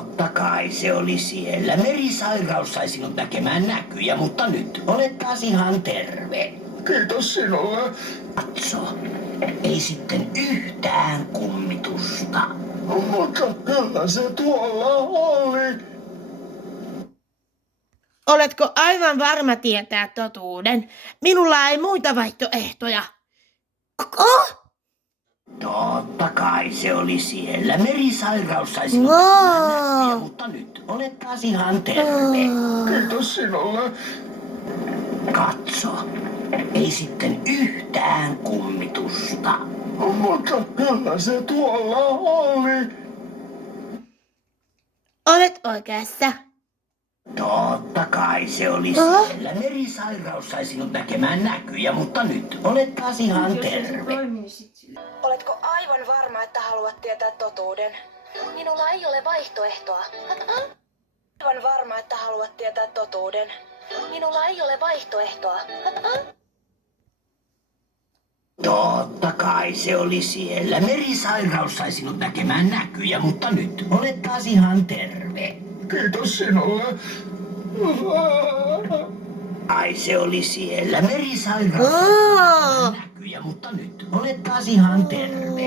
Totta kai se oli siellä. Merisairaus sai sinut näkemään näkyjä, mutta nyt olet taas ihan terve. Kiitos sinulle. Katso, ei sitten yhtään kummitusta. Mutta kyllä se tuolla oli. Oletko aivan varma tietää totuuden? Minulla ei muita vaihtoehtoja. Totta kai se oli siellä. Merisairaus sai sinut näkemään näkyjä, mutta nyt olet taas ihan terve. Kiitos sinulle. Katso, ei sitten yhtään kummitusta. Mutta kyllä se tuolla oli. Olet oikeassa. Totta kai se oli siellä. Merisairaus sai sinut näkemään näkyjä, mutta nyt olet taas ihan terve. Oletko aivan varma, että haluat tietää totuuden? Minulla ei ole vaihtoehtoa. Aivan varma, että haluat tietää totuuden. Minulla ei ole vaihtoehtoa. Totta kai se oli siellä. Merisairaus sai sinut näkemään näkyjä, mutta nyt olet taas ihan terve. Kiitos sinulle. Ai se oli siellä. Merisairaus sai sinut näkemään näkyjä, mutta nyt olet taas ihan terve.